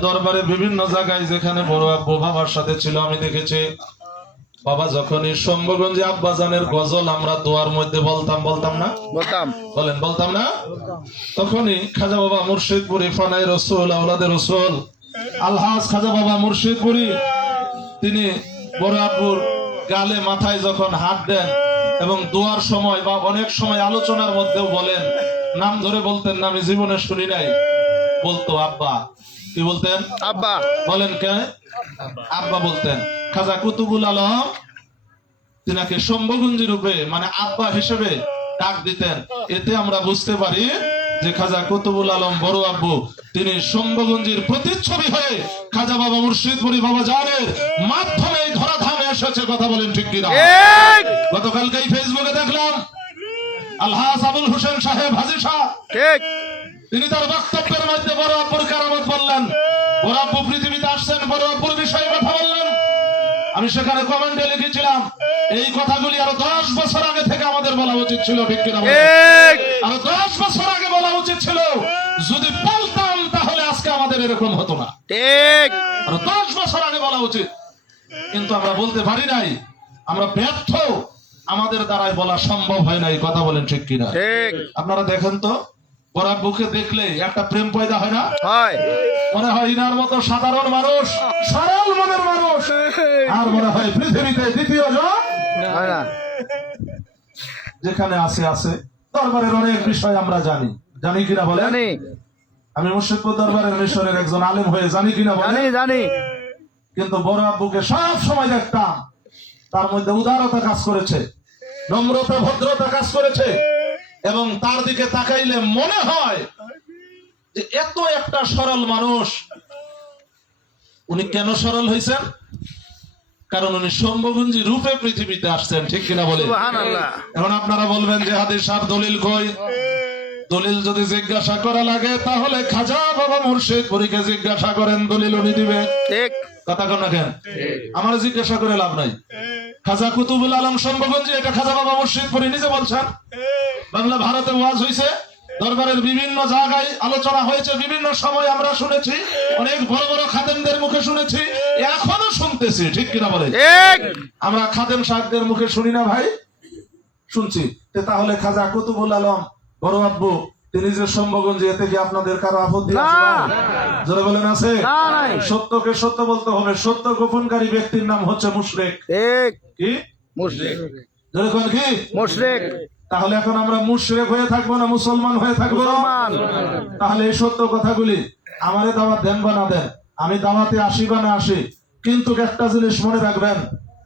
দরবারে বিভিন্ন জায়গায় যেখানে বড় আব্বু বাবার সাথে ছিল আমি দেখেছি বাবা যখনই শম্ভগঞ্জে আব্বাজানের গজল আমরা দোয়ার মধ্যে বলতাম বলতাম না? বলতাম। বলেন বলতাম না? তখনই খাজা বাবা মুর্শিদপুরি ফানাই রসুল আউলাদের রসুল আলহাজ খাজা বাবা মুর্শিদপুরি তিনি বড় আব্বুর গালে মাথায় যখন হাত দেন এবং দোয়ার সময় বা অনেক সময় আলোচনার মধ্যেও বলেন নাম ধরে বলতেন না আমি জীবনে শুনি নাই। বলতো আব্বা কি বলতেন? আব্বা। বলেন কে? আব্বা বলতেন। খাজা কুতুবুল আলম তিনাকে সম্ভগঞ্জি রূপে মানে আব্বা হিসেবে ডাক দিতেন। এতে আমরা বুঝতে পারি যে খাজা কুতুবুল আলম বড় আব্বু। তিনি সম্ভগঞ্জির প্রতিচ্ছবি হয়ে খাজা বাবা মুর্শিদপুরি বাবা জানের মাধ্যমে এই ধরাধামে এসেছে। কথা বলেন ঠিক কিনা? ঠিক। গতকালকেই ফেসবুকে দেখলাম। আলহাস আবুল হোসেন সাহেব হাজি শাহ। ঠিক। তিনি তার বক্তব্যের মধ্যে বড় কারামত বললেন বড় পৃথিবীতে আসছেন বড় বিষয়ে কথা বললেন। আমি সেখানে কমেন্টে লিখেছিলাম এই কথাগুলি আরও দশ বছর আগে থেকে আমাদের বলা উচিত ছিল আরও দশ বছর আগে বলা উচিত ছিল যদি তাহলে আজকে আমাদের এরকম হতো না। ঠিক। আরও দশ বছর আগে বলা উচিত। কিন্তু আমরা বলতে পারি নাই আমরা ব্যর্থ আমাদের দ্বারাই বলা সম্ভব হয় নাই কথা বলেন ঠিক কিনা? ঠিক। আপনারা দেখেন তো বড় বুকে দেখলে একটা প্রেম পয়দা হয় না? হয়। মনে হয় ইনার মতো সাধারণ মানুষ সরল মনের মানুষ। আর মনে হয় পৃথিবীতে দ্বিতীয় জন হয় না। যেখানে আছে আছে। দরবারের অনেক বিষয় আমরা জানি। জানি কিনা বলে জানি। আমি মুর্শিদপুর দরবারের মিশরের একজন আলেম হয়ে জানি কিনা জানি জানি। কিন্তু বড় আব্বুকে সব সময় দেখতাম। তার মধ্যে উদারতা কাজ করেছে নম্রতা ভদ্রতা কাজ করেছে। এবং তার দিকে তাকাইলে মনে হয় যে এত একটা সরল মানুষ। উনি কেন সরল হয়েছেন কারণ উনি সম্ভগুঞ্জি রূপে পৃথিবীতে আসছেন ঠিক কিনা বলে এখন আপনারা বলবেন যে হাদিস আর দলিল কই? দলিল যদি জিজ্ঞাসা করা লাগে তাহলে খাজা বাবা মুর্শিদ পরীকে জিজ্ঞাসা করেন দলিল উনি দিবে ঠিক। কথা কন কেন? আমার জিজ্ঞাসা করে লাভ নাই। খাজা কুতুবুল আলম সম্ভবঞ্জি এটা খাজা বাবা মুর্শিদ পরি নিজে বলছেন। বাংলা ভারতে ওয়াজ হয়েছে দরবারের বিভিন্ন জায়গায় আলোচনা হয়েছে বিভিন্ন সময় আমরা শুনেছি অনেক বড় বড় খাদেমদের মুখে শুনেছি এখনও শুনতেছি ঠিক কিনা বলে আমরা খাদেম সাহেবদের মুখে শুনি না ভাই? শুনছি। তে তাহলে খাজা কুতুবুল আলম বড় আব্বু তিনি যে এতে কি আপনাদের কারও আপত্তি। বলেন আছে? সত্যকে সত্য বলতে হবে। সত্য গোপনকারী ব্যক্তির নাম হচ্ছে মুশরেক। কি? মুশরিক। কি? মুশরিক। তাহলে এখন আমরা মুশরেক হয়ে থাকব না মুসলমান হয়ে থাকব? তাহলে এই সত্য কথাগুলি আমারে দাওয়াত দেন বা না দেন আমি দাওয়াতে আসি বা না আসি কিন্তু একটা জিনিস মনে রাখবেন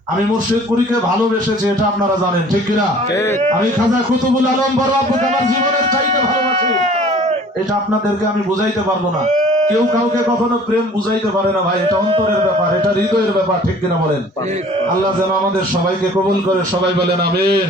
আমি মুর্শিদপুরীকে ভালোবেসেছি এটা আপনারা জানেন ঠিক কিনা? আমি খাজা কুতুবুল আলম বড় আমার জীবনের এটা আপনাদেরকে আমি বুঝাইতে পারব না। কেউ কাউকে কখনো প্রেম বুঝাইতে পারে না ভাই এটা অন্তরের ব্যাপার এটা হৃদয়ের ব্যাপার ঠিক কিনা বলেন? আল্লাহ যেন আমাদের সবাইকে কবুল করে সবাই বলেন আমিন।